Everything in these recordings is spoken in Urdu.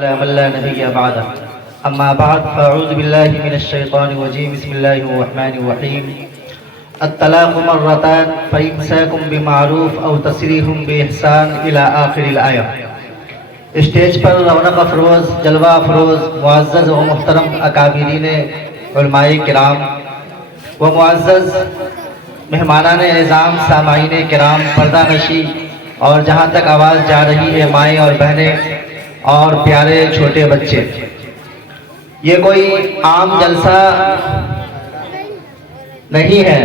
من لا نبي بعده اما بعد فاعوذ بالله من الشيطان الرجيم بسم الله الرحمن الرحيم الطلاق مرتان فامساك بمعروف او تسريح باحسان الى آخر الآیہ۔ اسٹیج پر رونق افروز، جلوہ افروز، معزز و محترم اکابرین علماء کرام و معزز مہمانان اعظام، سامعین کرام، پردہ نشی اور جہاں تک آواز جا رہی ہے مائیں اور بہنیں اور پیارے چھوٹے بچے، یہ کوئی عام جلسہ نہیں ہے،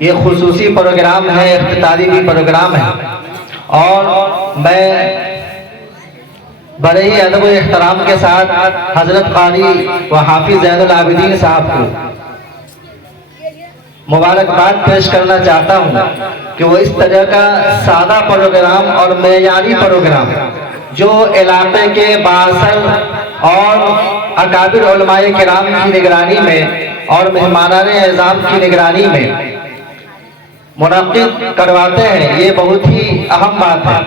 یہ خصوصی پروگرام ہے، اختتامی بھی پروگرام ہے، اور میں بڑے ہی ادب و احترام کے ساتھ حضرت قاری و حافظ زین العابدین صاحب کو مبارکباد پیش کرنا چاہتا ہوں کہ وہ اس طرح کا سادہ پروگرام اور معیاری پروگرام جو علاقے کے بااثر اور اکابر علماء کرام کی نگرانی میں اور مہمانان اعظام کی نگرانی میں منعقد کرواتے ہیں، یہ بہت ہی اہم بات ہے۔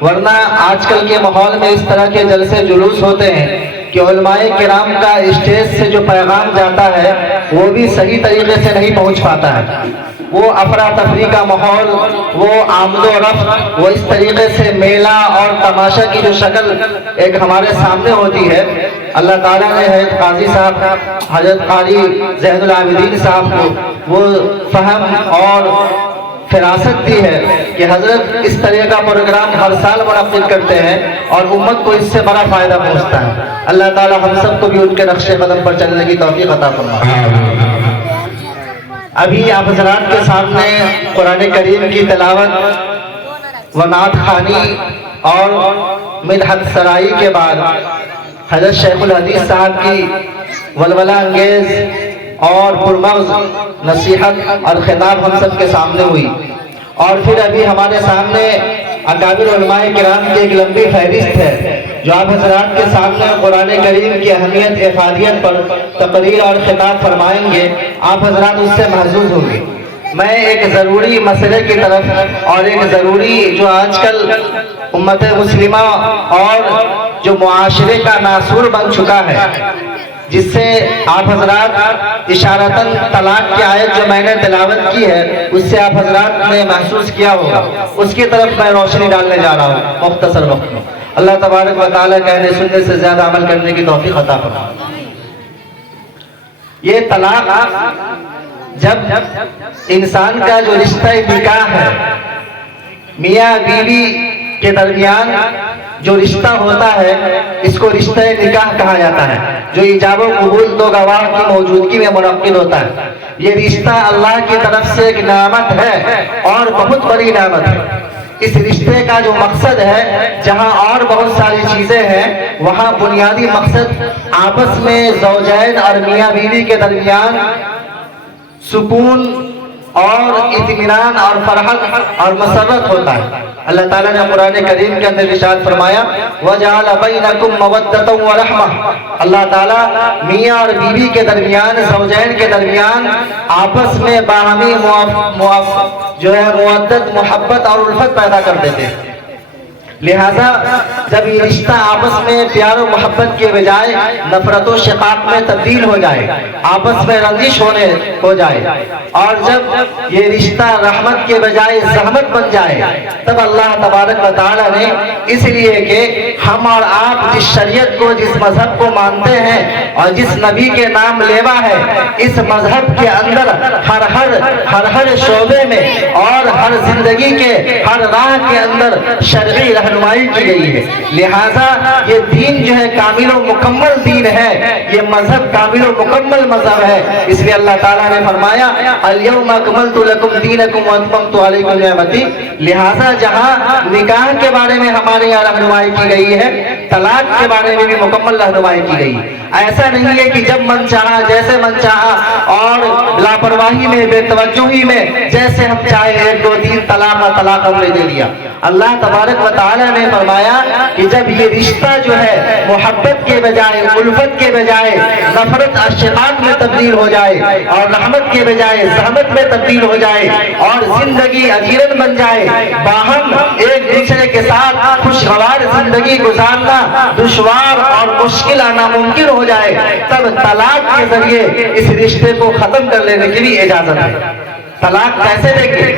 ورنہ آج کل کے ماحول میں اس طرح کے جلسے جلوس ہوتے ہیں کہ علماء کرام کا اسٹیج سے جو پیغام جاتا ہے وہ بھی صحیح طریقے سے نہیں پہنچ پاتا ہے، وہ افراتفری کا ماحول، وہ آمد و رفت، وہ اس طریقے سے میلہ اور تماشا کی جو شکل ایک ہمارے سامنے ہوتی ہے۔ اللہ تعالیٰ نے حضرت قاضی صاحب، حضرت قاری زین العابدین صاحب کو وہ فہم اور فراست دی ہے کہ حضرت اس طرح کا پروگرام ہر سال منعقد کرتے ہیں اور امت کو اس سے بڑا فائدہ پہنچتا ہے۔ اللہ تعالیٰ ہم سب کو بھی ان کے نقش قدم پر چلنے کی توفیق عطا فرمائے۔ ابھی آپ حضرات کے سامنے قرآن کریم کی تلاوت و نعت خوانی اور مدحت سرائی کے بعد حضرت شیخ الحدیث صاحب کی ولولہ انگیز اور پرمغز نصیحت اور خطاب ہم سب کے سامنے ہوئی، اور پھر ابھی ہمارے سامنے اکابر علماء کرام کی ایک لمبی فہرست ہے جو آپ حضرات کے سامنے قرآن کریم کی اہمیت افادیت پر تقریر اور خطاب فرمائیں گے، آپ حضرات اس سے محظوظ ہوں گے۔ میں ایک ضروری مسئلے کی طرف اور ایک ضروری جو آج کل امت مسلمہ اور جو معاشرے کا ناسور بن چکا ہے، جس سے آپ حضرات اشارتاً طلاق کی آیت جو میں نے تلاوت کی ہے اس سے آپ حضرات نے محسوس کیا ہوگا، اس کی طرف میں روشنی ڈالنے جا رہا ہوں مختصر وقت میں۔ اللہ تبارک و تعالیٰ کہنے سننے سے زیادہ عمل کرنے کی توفیق عطا فرمائے۔ یہ طلاق جب انسان کا جو رشتہ نکاح ہے، میاں بیوی کے درمیان جو رشتہ ہوتا ہے، اس کو رشتہ نکاح کہا جاتا ہے، جو ایجاب و قبول دو گواہ کی موجودگی میں منعقد ہوتا ہے۔ یہ رشتہ اللہ کی طرف سے ایک نعمت ہے اور بہت بڑی نعمت ہے۔ اس رشتے کا جو مقصد ہے، جہاں اور بہت ساری چیزیں ہیں، وہاں بنیادی مقصد آپس میں زوجین اور میاں بیوی کے درمیان سکون اور اطمینان اور فرحت اور مسرت ہوتا ہے۔ اللہ تعالیٰ نے قرآن کریم کے اندر ارشاد فرمایا وَجَعَلَ بَيْنَكُمْ مَوَدَّةً وَرَحْمَةً، اللہ تعالیٰ میاں اور بیوی کے درمیان، زوجین کے درمیان آپس میں باہمی جو ہے مودت، محبت اور الفت پیدا کر دیتے ہیں۔ لہذا جب یہ رشتہ آپس میں پیار و محبت کے بجائے نفرت و شقاق میں تبدیل ہو جائے، آپس میں رنجش ہو جائے، اور جب یہ رشتہ رحمت کے بجائے زحمت بن جائے، تب اللہ تبارک و تعالیٰ نے اس لیے کہ ہم اور آپ جس شریعت کو، جس مذہب کو مانتے ہیں اور جس نبی کے نام لیوا ہے، اس مذہب کے اندر ہر شعبے میں اور ہر زندگی کے ہر راہ کے اندر شرعی رہنمائی کی گئی ہے۔ لہذا یہ دین جو ہے کامل و مکمل دین ہے، یہ مذہب کامل و مکمل مذہب ہے۔ اس لیے اللہ تعالیٰ نے فرمایا اليوم اکملت لکم دینکم واتممت علیکم نعمتی۔ لہذا جہاں نکاح کے بارے میں ہمارے یہاں رہنمائی کی گئی ہے، طلاق کے بارے میں بھی مکمل رہنمائی کی گئی ہے۔ ایسا نہیں ہے کہ جب من چاہا، جیسے من چاہا، اور لاپرواہی میں، بے توجہی میں جیسے ہم چاہے ایک دو تین طلاق ہم نے دے دیا۔ اللہ تبارک و تعالیٰ نے فرمایا کہ جب یہ رشتہ جو ہے محبت کے کے بجائے الفت کے بجائے نفرت اشتقاق میں تبدیل ہو جائے اور رحمت کے بجائے زحمت میں تبدیل ہو جائے اور زندگی اجیرن بن جائے، باہم ایک دوسرے کے ساتھ خوشگوار زندگی گزارنا دشوار اور مشکل ناممکن ہو جائے، تب طلاق کے ذریعے اس رشتے کو ختم کر لینے کی بھی اجازت ہے۔ طلاق کیسے دیں گے؟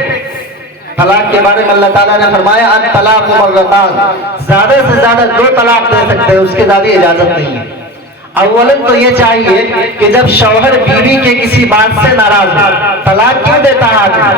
طلاق کے بارے میں اللہ تعالیٰ نے فرمایا الطلاق مرتان، زیادہ سے زیادہ 2 طلاق دے سکتے ہیں، اس کے زیادہ اجازت نہیں ہے۔ اولاً تو یہ چاہیے کہ جب شوہر بیوی کے کسی بات سے ناراض ہو، طلاق کیوں دیتا ہے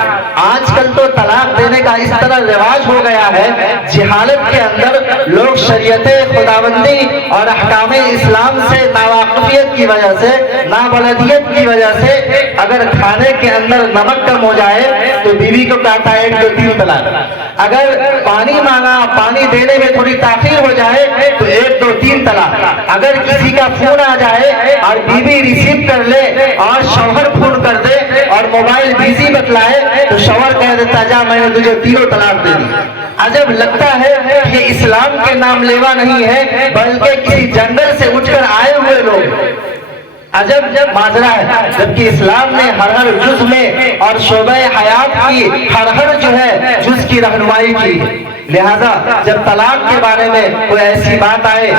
آج کل تو طلاق دینے کا اس طرح رواج ہو گیا ہے، جہالت کے اندر لوگ شریعت خداوندی اور احکام اسلام سے ناواقفیت کی وجہ سے، نابلدیت کی وجہ سے اگر کھانے کے اندر نمک کم ہو جائے تو بیوی کو کہتا ہے 1 2 3 طلاق، اگر پانی مانگا پانی دینے میں تھوڑی تاخیر ہو جائے تو 1 2 3 طلاق، اگر کسی کا فون آ جائے اور بیوی ریسیو کر لے اور شوہر فون کر دے اور موبائل بیزی بتلائے تو شوہر کہہ دیتا جا میں نے تجھے 3 طلاق دے دی۔ عجب لگتا ہے کہ یہ اسلام کے نام لیوا نہیں ہے بلکہ کسی جنگل سے اٹھ کر آئے ہوئے لوگ، عجب ماجرا ہے، جبکہ اسلام نے ہر جز میں اور شعبہ حیات کی ہر جو ہے جز کی رہنمائی کی ہے۔ لہذا جب طلاق کے بارے میں کوئی ایسی بات آئے،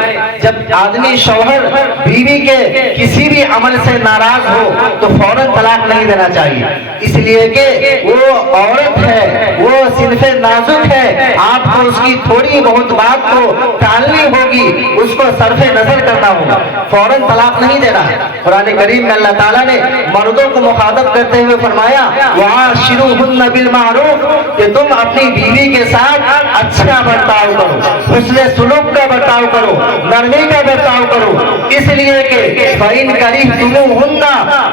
جب آدمی شوہر بیوی کے کسی بھی عمل سے ناراض ہو تو فوراً طلاق نہیں دینا چاہیے، اس لیے کہ وہ عورت ہے، وہ صنف نازک ہے، آپ کو اس کی تھوڑی بہت بات کو ٹالنی ہوگی، اس کو صرف نظر کرنا ہوگا، فوراً طلاق نہیں دینا ہے۔ قرآن کریم میں اللہ تعالیٰ نے مردوں کو مخاطب کرتے ہوئے فرمایا وَعَاشِرُوهُنَّ بِالْمَعْرُوفِ کہ تم اپنی بیوی کے ساتھ اچھا برتاؤ کرو، حسن سلوک کا برتاؤ کرو، نرمی کا برتاؤ کرو، اس لیے کہ فَإِنْ كَرِهْتُمُوهُنَّ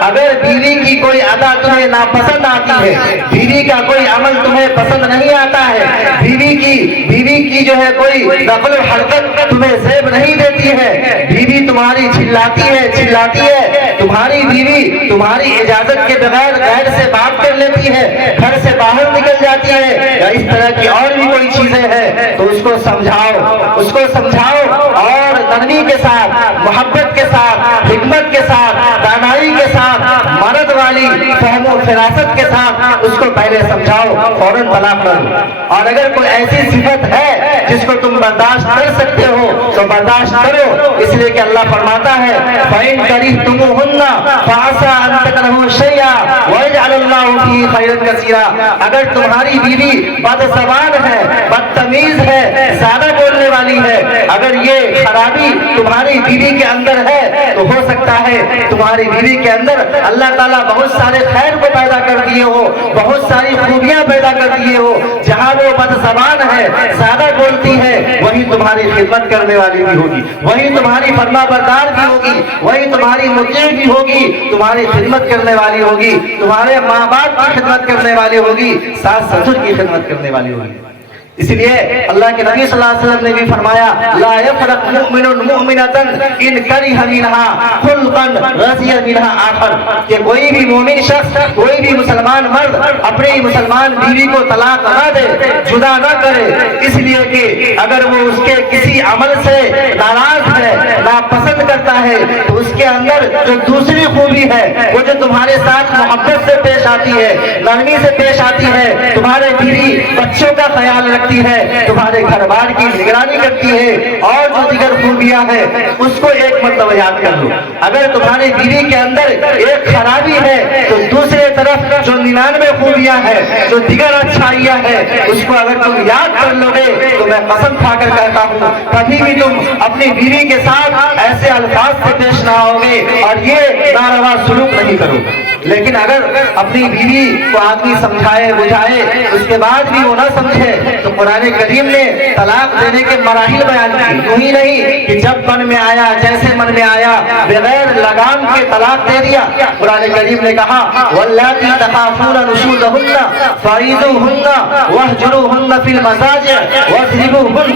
اگر بیوی کی کوئی ادا تمہیں ناپسند آتی ہے، بیوی کا کوئی عمل تمہیں پسند نہیں آتا ہے، بیوی کی جو ہے کوئی نقل و حرکت تمہیں زیب نہیں دیتی ہے، بیوی تمہاری چلاتی ہے، تمہاری بیوی تمہاری اجازت کے بغیر غیر سے بات کر لیتی ہے، گھر سے باہر نکل جاتی ہے، یا اس طرح کی اور بھی کوئی چیزیں ہیں تو اس کو سمجھاؤ اور نرمی کے ساتھ، محبت کے ساتھ، حکمت کے ساتھ، دانائی کے ساتھ، مرد والی فہم و فراست کے ساتھ اس کو پہلے سمجھاؤ، فوراً طلاق نہ دو۔ اور اگر کوئی ایسی صفت ہے جس کو تم برداشت کر سکتے ہو تو برداشت کرو، اس لیے کہ اللہ فرماتا ہے فَإِنْ كَرِهْتُمُوهُنَّ فَعَسَىٰ أَن تَكْرَهُوا شَيْئًا وَيَجْعَلَ اللَّهُ فِيهِ خَيْرًا كَثِيرًا اگر تمہاری بیوی بدزبان ہے، بدتمیز ہے، زیادہ بولنے والی ہے، اگر یہ خرابی تمہاری بیوی کے اندر ہے تو ہو سکتا ہے تمہاری بیوی کے اندر اللہ تعالیٰ بہت سارے خیر کو پیدا کر دیے ہو، بہت ساری خوبیاں پیدا کر دیے ہو، جہاں وہ بدزبان ہے، زیادہ بولتی ہے، وہی تمہاری خدمت کرنے والی بھی ہوگی، وہی تمہاری فرما بردار بھی ہوگی، وہی تمہاری مطیع بھی ہوگی، تمہاری خدمت کرنے والی ہوگی، تمہارے ماں باپ کی خدمت کرنے والی ہوگی، ساس سسر کی خدمت کرنے والی ہوگی۔ اس لیے اللہ کے نبی صلی اللہ علیہ وسلم نے بھی فرمایا لا يفرق مؤمن مؤمنة ان کرہ منها خلقا رضی منها آخر کہ کوئی بھی مومن شخص، کوئی بھی مسلمان مرد اپنی مسلمان بیوی کو طلاق نہ دے، جدا نہ کرے، اس لیے کہ اگر وہ اس کے کسی عمل سے ناراض ہے، ناپسند کرتا ہے تو اس کے اندر جو دوسری خوبی ہے، وہ جو تمہارے ساتھ محبت سے پیش آتی ہے، نرمی سے پیش آتی ہے، تمہارے بیوی بچوں کا خیال رکھتی ہے، تمہارے گھر بار کی نگرانی کرتی ہے، اور جو دیگر خوبیاں ہیں اس کو ایک مرتبہ یاد کر لو۔ اگر تمہاری بیوی کے اندر ایک خرابی ہے تو دوسرے طرف جو 99 خوبیاں ہیں، جو دیگر اچھائیاں ہیں، اس کو اگر تم یاد کر لو گے تو میں قسم کھا کر کہتا ہوں کبھی بھی تم اپنی بیوی کے ساتھ ایسے الفاظ سے پیش نہ ہوگے اور یہ ناروا سلوک نہیں کرو۔ لیکن اگر اپنی بیوی کو آدمی سمجھائے بجھائے اس کے بعد بھی وہ نہ سمجھے تو قرآن کریم نے طلاق دینے کے مراحل بیان کی، یوں ہی نہیں کہ جب من میں آیا جیسے من میں آیا بغیر لگام کے طلاق دے دیا۔ قرآن کریم نے کہا واللاتی تخافون نشوزهن فعیذوهن واہجروهن فی المضاجع واضربوهن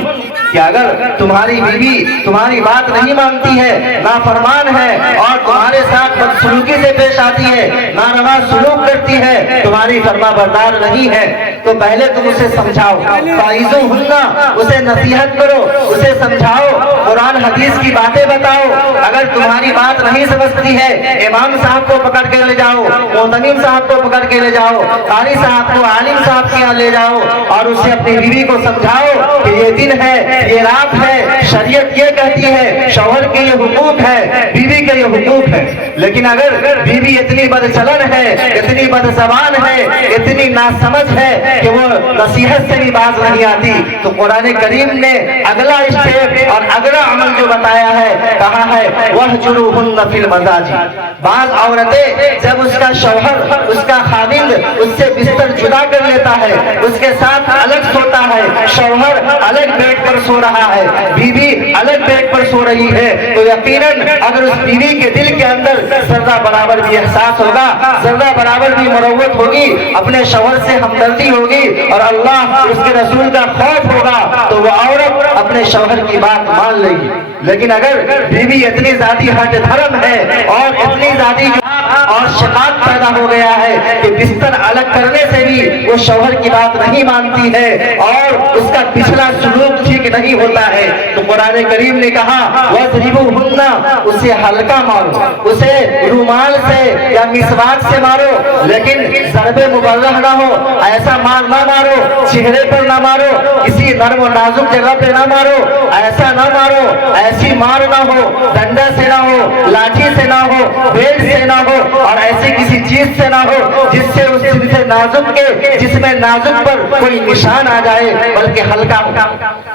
کہ اگر تمہاری بیوی تمہاری بات نہیں مانتی ہے، نافرمان ہے اور تمہارے ساتھ بدسلوکی سے پیش آتی ہے، ناروا سلوک کرتی ہے، تمہاری فرما بردار نہیں ہے، تو پہلے تم اسے سمجھاؤ، فائزوہن، اسے نصیحت کرو، اسے سمجھاؤ، قرآن حدیث کی باتیں بتاؤ۔ اگر تمہاری بات نہیں سمجھتی ہے، امام صاحب کو پکڑ کے لے جاؤ، معتمم صاحب کو پکڑ کے لے جاؤ، قاری صاحب کو، عالم صاحب کے یہاں لے جاؤ اور اسے اپنی بیوی کو سمجھاؤ کہ یہ دن ہے، یہ رات ہے، شریعت یہ کہتی ہے، شوہر کے یہ حقوق ہے، بیوی کے یہ حقوق ہے۔ لیکن اگر بیوی اتنی بدچلن ہے، اتنی بدزبان ہے، اتنی ناسمجھ ہے کہ وہ نصیحت سے بھی باز نہیں آتی، تو قرآن کریم نے اگلا اسٹیپ اور اگلا عمل جو بتایا ہے، کہا ہے وَاهْجُرُوهُنَّ فِي الْمَضَاجِعِ۔ بعض عورتیں جب اس کا شوہر، اس کا خاوند اس سے بستر جدا کر لیتا ہے، اس کے ساتھ الگ سوتا ہے، شوہر الگ بیڈ پر سو رہا ہے، بیوی الگ بیڈ پر سو رہی ہے، تو یقیناً اگر اس بیوی کے دل کے اندر ذرہ برابر بھی احساس ہوگا، ذرہ برابر بھی مروت ہوگی، اپنے شوہر سے ہمدردی ہوگی اور اللہ اور اس کے رسول کا خوف ہوگا، تو وہ عورت اپنے شوہر کی بات مان لے گی۔ لیکن اگر بیوی اتنی زیادہ ہٹ دھرم ہے اور اتنی زیادہ اور شقاق پیدا ہو گیا ہے کہ بستر الگ کرنے سے بھی وہ شوہر کی بات نہیں مانتی ہے اور اس کا پچھلا سلوک ٹھیک نہیں ہوتا ہے، تو قرآن کریم نے کہا وَاضْرِبُوهُنَّ، اسے ہلکا مارو، اسے رومال سے یا مسواک سے مارو، لیکن ضرب مبرح نہ ہو، ایسا مار نہ مارو، چہرے پر نہ مارو، کسی نرم و نازک جگہ پہ نہ مارو، ایسا نہ مارو، ایسی مار نہ ہو، ڈنڈا سے نہ ہو، لاٹھی سے نہ ہو، بیل سے نہ ہو اور ایسی کسی چیز سے نہ ہو جس سے اس سے نازک کے، جس میں نازک پر کوئی نشان آ جائے، بلکہ ہلکا ہو۔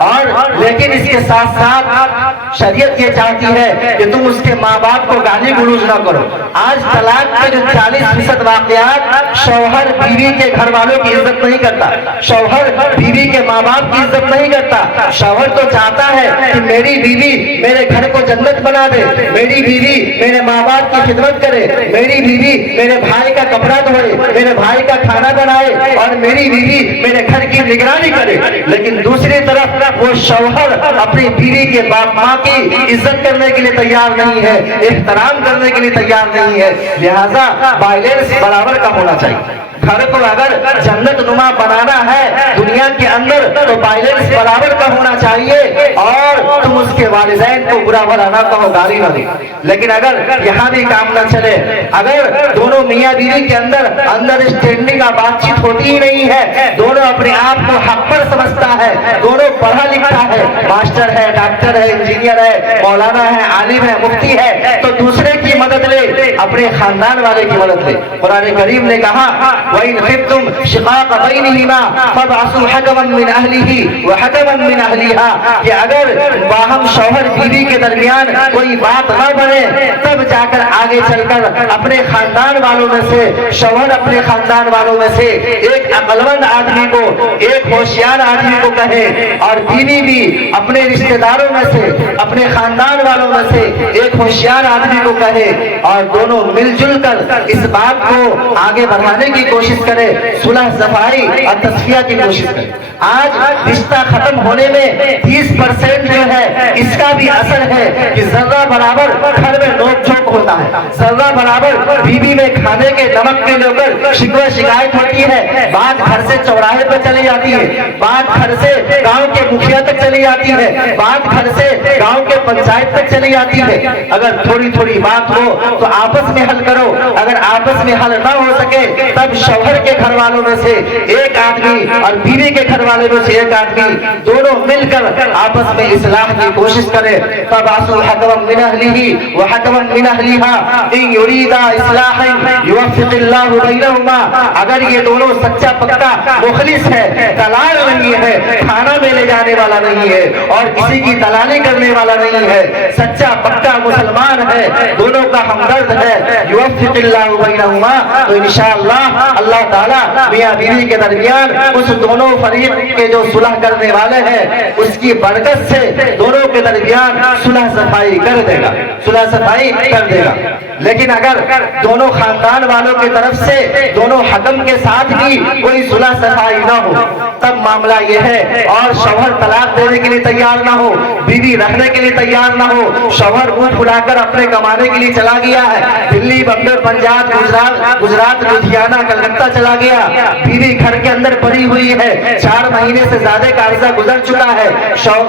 اور لیکن اس کے ساتھ ساتھ شریعت یہ چاہتی ہے کہ تم اس کے ماں باپ کو گالی گلوچ نہ کرو۔ آج طلاق کے جو 40% واقعات، شوہر بیوی کے گھر والوں کی عزت نہیں کرتا، شوہر بیوی کے ماں باپ کی عزت نہیں کرتا۔ شوہر تو چاہتا ہے کہ میری بیوی میرے گھر کو جنت بنا دے، میری بیوی میرے ماں باپ کی خدمت کرے، میری بیوی میرے بھائی کا کپڑا دھوئے، میرے بھائی کا کھانا بنائے اور میری بیوی میرے گھر کی نگرانی کرے۔ لیکن دوسری طرف وہ شوہر اپنی بیوی کے باپ ماں کی عزت کرنے کے لیے تیار نہیں ہے، احترام کرنے کے لیے تیار نہیں ہے، لہذا بیلنس برابر کا ہونا چاہیے۔ گھر کو اگر جنت نما بنانا ہے دنیا کے اندر تو بیلنس برابر کا ہونا چاہیے اور تم اس کے والدین کو برا بھلا نہ کہو، گالی نہ دو۔ لیکن اگر یہاں بھی کام نہ چلے، اگر دونوں میاں بیوی کے اندر انڈرسٹینڈنگ کا بات چیت ہوتی ہی نہیں ہے، دونوں اپنے آپ کو حق پر سمجھتا ہے، دونوں پڑھا لکھا ہے، ماسٹر ہے، ڈاکٹر ہے، انجینئر ہے، مولانا ہے، عالم ہے، مفتی ہے، تو دوسرے کی مدد لے، اپنے خاندان والے کی مدد لے۔ قرآن کریم نے کہا وَإِنْ خِفْتُمْ شِقَاقَ بَيْنِهِمَا فَابْعَثُوا حَكَمًا مِّنْ أَهْلِهِ وَحَكَمًا مِّنْ أَهْلِهَا، کہ اگر باہم شوہر بیوی کے درمیان کوئی بات نہ بنے تب جا کر آگے چل کر اپنے خاندان والوں میں سے، شوہر اپنے خاندان والوں میں سے ایک عقلمند آدمی کو، ایک ہوشیار آدمی کو کہے اور بیوی بھی اپنے رشتہ داروں میں سے، اپنے خاندان والوں میں سے ایک ہوشیار آدمی کو کہے اور دونوں مل جل کر اس بات کو آگے بڑھانے کی کوشش کرے، صلح صفائی اور تصفیہ کی کوشش کرے۔ آج رشتہ ختم ہونے میں 30% جو ہے اس کا بھی اثر ہے کہ ذرہ برابر گھر میں نوک جھوک ہوتا ہے، ذرہ برابر بیوی میں کھانے کے نمک کے لے کر شکوہ شکایت ہوتی ہے، بات گھر سے چوراہے پہ چلی جاتی ہے، بات گھر سے گاؤں کے مکھیا تک چلی جاتی ہے، بات گھر سے گاؤں کے پنچایت تک چلی جاتی ہے۔ اگر تھوڑی تھوڑی بات ہو تو آپس میں حل کرو، اگر آپس میں حل نہ ہو سکے تب شوہر کے گھر والوں میں سے ایک آدمی اور بیوی کے گھر والوں میں سے ایک آدمی دونوں مل کر آپس میں اصلاح کی کوشش کرے۔ فَبَعْثُوا حَكَمًا مِّنْ أَهْلِهِ وَحَكَمًا مِّنْ أَهْلِهَا إِنْ يُرِيدَا إِصْلَاحًا يُوَفِّقِ اللَّهُ بَيْنَهُمَا، اگر یہ دونوں سچا پکا مخلص ہے، دلال نہیں ہے، کھانا میں لے جانے والا نہیں ہے اور کسی کی دلالی کرنے والا نہیں ہے، سچا پکا مسلمان ترجمان ہے, دونوں کا ہمدرد ہے. یوفق اللہ بینہما, تو انشاءاللہ اللہ تعالیٰ میاں بیوی کے درمیان اس دونوں فریق کے جو صلح کرنے والے ہیں اس کی برکت سے دونوں کے درمیان صلح صفائی کر دے گا, صلح صفائی کر دے گا. لیکن اگر دونوں خاندان والوں کی طرف سے دونوں حکم کے ساتھ بھی کوئی صلح صفائی نہ ہو, تب معاملہ یہ ہے, اور شوہر طلاق دینے کے لیے تیار نہ ہو, بیوی رہنے کے لیے تیار نہ ہو, شوہر منہ پھلا کر اپنے کمانے کے لیے چلا گیا ہے, دلی, بمبے, پنجاب, گجرات, لدھیانہ, کلکتہ چلا گیا, بیوی گھر کے اندر پڑی ہوئی ہے, 4 مہینے سے زیادہ کا عرصہ گزر چکا ہے,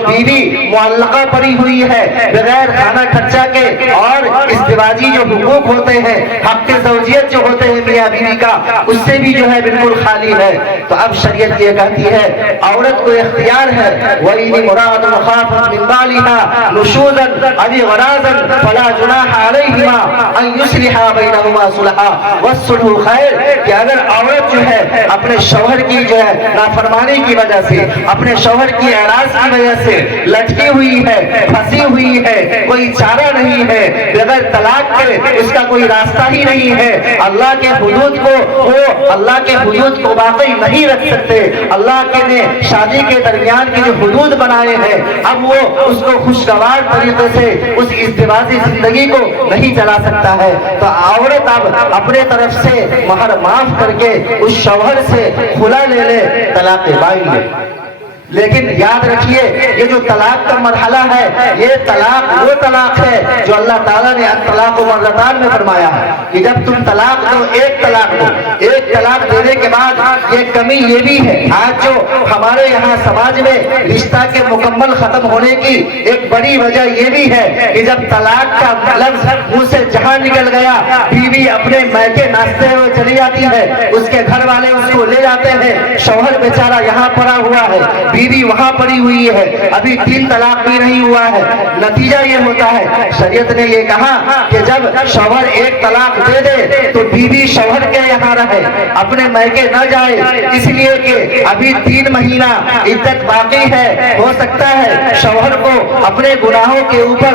بیوی معلقہ پڑی ہوئی ہے, بغیر کھانا خرچہ کے, اور ازدواجی جو حقوق ہوتے ہیں, حق زوجیت جو ہوتے ہیں میاں بیوی کا, اس سے بھی جو ہے بالکل خالی ہے. تو اب شریعت یہ کہتی ہے عورت کو اختیار ہے, وَإِنِ امْرَأَةٌ خَافَتْ مِنْ بَالِهَا نُشُوزًا أَوْ إِعْرَاضًا فَلَا جُنَاحَ عَلَيْهِمَا أَنْ يُصْلِحَا بَيْنَهُمَا صُلْحًا وَالصُّلْحُ خَيْرٌ, کہ اگر عورت جو ہے اپنے شوہر کی جو ہے نافرمانی کی وجہ سے, اپنے شوہر کی اعراض کی وجہ سے لٹکی ہوئی ہے, پھنسی ہوئی ہے, کوئی چارہ نہیں ہے, بغیر طلاق کے اس کا کوئی راستہ ہی نہیں ہے, اللہ کے حدود کو وہ اللہ کے حدود کو باقی نہیں رکھ سکتے, اللہ کے نے شادی کے درمیان کے جو حدود بنائے ہیں اب وہ اس کو خوشگوار طریقے سے اس ازدواجی زندگی کو نہیں چلا سکتا ہے, تو عورت اب اپنے طرف سے مہر معاف کر کے اس شوہر سے خلا لے لے, طلاق بائن لے. لیکن یاد رکھیے یہ جو طلاق کا مرحلہ ہے یہ طلاق وہ طلاق ہے جو اللہ تعالیٰ نے الطلاق مرتان میں فرمایا ہے کہ جب تم طلاق دو, ایک طلاق دو, ایک طلاق دینے کے بعد یہ کمی یہ بھی ہے, آج جو ہمارے یہاں سماج میں رشتہ کے مکمل ختم ہونے کی ایک بڑی وجہ یہ بھی ہے کہ جب طلاق کا لفظ منہ سے جہاں نکل گیا, بیوی اپنے میکے ناچتے ہوئے چلی جاتی ہے, اس کے گھر والے اس کو لے جاتے ہیں, شوہر بیچارہ یہاں پڑا ہوا ہے, بیوی وہاں پڑی ہوئی ہے, ابھی 3 طلاق بھی نہیں ہوا ہے. نتیجہ یہ ہوتا ہے شریعت نے یہ کہا کہ جب شوہر 1 طلاق دے دے تو بیوی شوہر کے یہاں رہے, اپنے میکے نہ جائے, اس لیے کہ ابھی 3 مہینہ عدت باقی ہے. ہو سکتا ہے شوہر کو اپنے گناہوں کے اوپر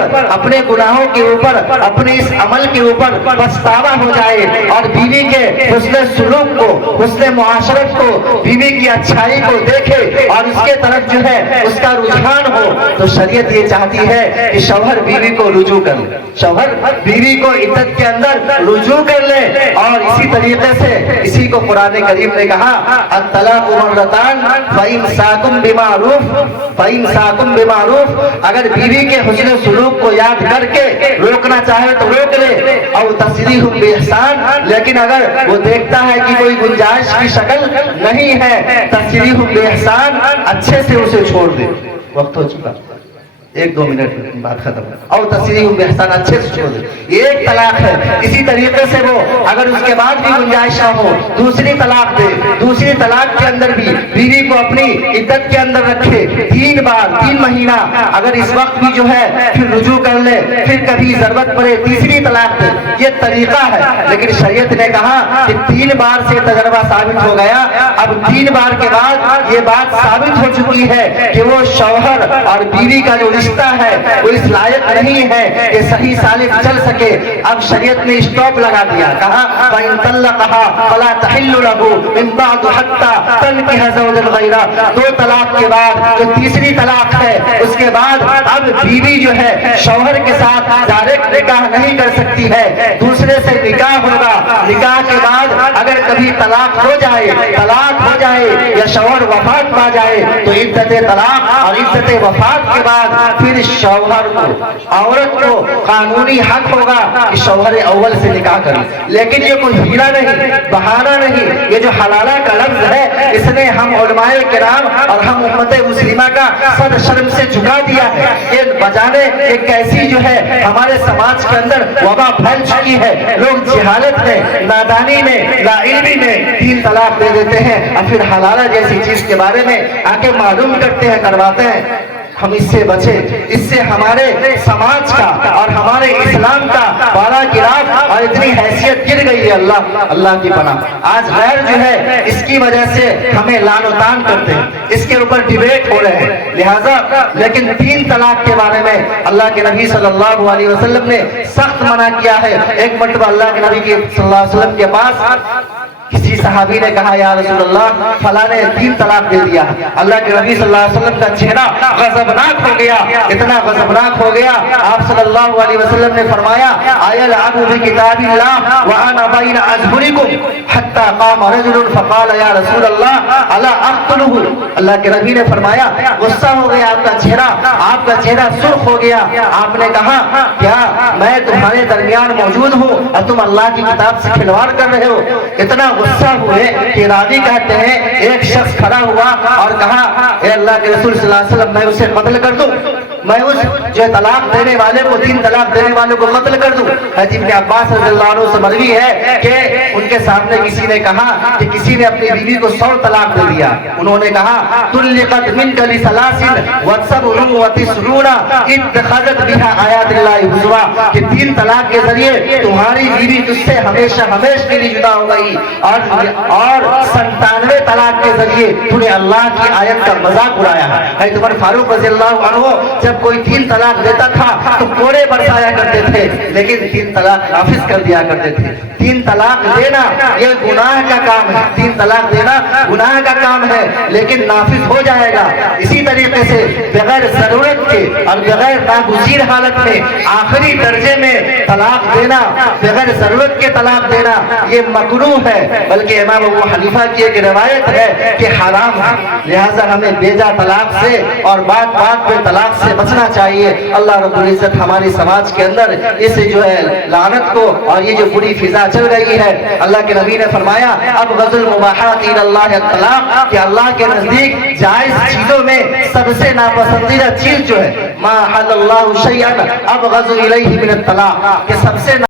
اپنے اس عمل کے اوپر پچھتاوا ہو جائے, اور بیوی کے حسن سلوک کو, حسن معاشرت کو, بیوی کی اچھائی کو دیکھے اور اس کے طرف جو ہے اس کا رجحان ہو. تو شریعت یہ چاہتی ہے کہ شوہر بیوی کو رجوع کر لے, شوہر بیوی کو عدت کے اندر رجوع کر لے. اور اسی طریقے سے اسی کو قرآن کریم نے کہا الطلاق مرتان فإمساکم بمعروف, اگر بیوی کے حسن سلوک کو یاد کر کے روکنا چاہے تو روک لے, اور تسریح بإحسان, لیکن اگر وہ دیکھتا ہے کہ کوئی گنجائش کی شکل نہیں ہے, تسریح بإحسان, اچھے سے اسے چھوڑ دے. وقت ہو چکا, 1-2 منٹ بات ختم. اور تسریح بإحسان, اچھے سے چھوڑ دے. یہ 1 طلاق ہے. اسی طریقے سے وہ اگر اس کے بعد بھی گنجائش نہ ہو دوسری طلاق دے, دوسری طلاق کے اندر بھی بیوی کو اپنی عدت کے اندر رکھے, 3 بار 3 مہینہ, اگر اس وقت بھی جو ہے پھر رجوع کر لے, پھر کبھی ضرورت پڑے تیسری طلاق دے. یہ طریقہ ہے, لیکن شریعت نے کہا کہ 3 بار سے تجربہ ثابت ہو گیا, اب 3 بار کے بعد یہ بات ثابت ہو چکی ہے کہ وہ شوہر اور بیوی کا جو رشتہ ہے وہ اس لائق نہیں ہے کہ صحیح سالم چل سکے. اب شریعت نے اسٹاپ لگا دیا, کہا فَإِن طَلَّقَهَا فَلَا تَحِلُّ لَهُ مِن بَعْدُ حَتَّى تَنكِحَ زَوْجًا غَيْرَهُ. 2 طلاق کے بعد جو تیسری طلاق ہے اس کے بعد اب بیوی جو ہے شوہر کے ساتھ ڈائریکٹ نکاح نہیں کر سکتی ہے, دوسرے سے نکاح ہوگا. نکاح کے بعد اگر کبھی طلاق ہو جائے یا شوہر وفات پا جائے تو عدت طلاق اور عدت وفات کے بعد پھر شوہر کو, عورت کو قانونی حق ہوگا کہ شوہر اول سے نکاح کرے. لیکن یہ کوئی ہیرا نہیں, بہانہ نہیں. یہ جو حلالہ کا لفظ ہے اس نے ہم علماء کرام اور ہم امت مسلمہ کا صد شرم سے جھکا دیا ہے. یہ بجانے ایک ایسی جو ہے ہمارے سماج کے اندر وبا پھیل چکی ہے. لوگ جہالت میں, نادانی میں, لا علمی میں 3 طلاق دے دیتے ہیں, اور پھر حلالہ جیسی چیز کے بارے میں آ کے معلوم کرتے ہیں, کرواتے ہیں. ہم اس سے بچے, اس سے ہمارے سماج کا اور ہمارے اسلام کا پارا گراف اور اتنی حیثیت گر گر گئی ہے اللہ کی پناہ۔ آج غیر جو ہے اس کی وجہ سے ہمیں لعن و طعن کرتے ہیں، اس کے اوپر ڈیبیٹ ہو رہے ہیں، لہٰذا لیکن 3 طلاق کے بارے میں اللہ کے نبی صلی اللہ علیہ وسلم نے سخت منع کیا ہے۔ ایک مرتبہ اللہ کے نبی صلی اللہ علیہ وسلم کے پاس کسی صحابی نے کہا یا رسول اللہ فلاں نے 3 طلاق دے دیا۔ اللہ کے نبی صلی اللہ علیہ وسلم کا چہرہ غضبناک ہو گیا، اتنا غضبناک ہو گیا، آپ صلی اللہ علیہ وسلم نے فرمایا أَيَلْعَبُ بِكِتَابِ اللَّهِ وَأَنَا بَيْنَ أَظْهُرِكُمْ حَتَّى قَامَ رَجُلٌ فَقَالَ يَا رَسُولَ اللَّهِ أَلَا أَقْتُلُهُ۔ اللہ کے نبی نے فرمایا غصہ ہو گیا آپ کا چہرہ سرخ ہو گیا، آپ نے کہا کیا میں تمہارے درمیان موجود ہوں اور تم اللہ کی کتاب سے کھلواڑ کر رہے ہو؟ اتنا غصہ ہوئے کہ راوی کہتے ہیں ایک شخص کھڑا ہوا اور کہا اے اللہ کے رسول صلی اللہ علیہ وسلم میں اسے قتل کر دوں، میں اس جو طلاق دینے والے کو 3 طلاق دینے والے کو قتل کر دوں۔ حضرت ابن عباس رضی اللہ عنہ سے مروی ہے کہ ان کے سامنے کسی نے کہا کہ کسی نے اپنی بیوی کو 100 طلاق دے دیا، انہوں نے کہا طلقت منک لثلاث وصبر وتسعون اتخذت بها آیات اللہ ہزوا، کہ 3 طلاق کے ذریعے تمہاری بیوی تجھ سے ہمیشہ کے لیے جدا ہو گئی، اور 97 طلاق کے ذریعے تو نے اللہ کی آیت کا مذاق اڑایا ہے۔ حضرت عمر فاروق رضی اللہ عنہ جب کوئی 3 طلاق دیتا تھا تو کوڑے برسایا کرتے تھے، لیکن 3 طلاق نافذ کر دیا کرتے تھے۔ 3 طلاق دینا یہ گناہ کا کام ہے، 3 طلاق دینا گناہ کا کام ہے، لیکن نافذ ہو جائے گا۔ اسی طریقے سے بغیر ضرورت کے اور بغیر ناگزیر حالت میں آخری درجے میں طلاق دینا، بغیر ضرورت کے طلاق دینا یہ مکروہ ہے، بلکہ امام ابو حنیفہ کی ایک روایت ہے کہ حرام ہے۔ لہٰذا ہمیں بیجا طلاق سے اور بات بات پہ طلاق سے بچنا چاہیے۔ اللہ رب العزت ہماری سماج کے اندر اس جو ہے لعنت کو اور یہ جو بری فضا چل رہی ہے، اللہ کے نبی نے فرمایا اب غض المباحات الی اللہ الطلاق، کہ اللہ کے نزدیک جائز چیزوں میں سب سے ناپسندیدہ چیز جو ہے ما حل اللہ شیئا ابغض الیہ من الطلاق، کہ سب سے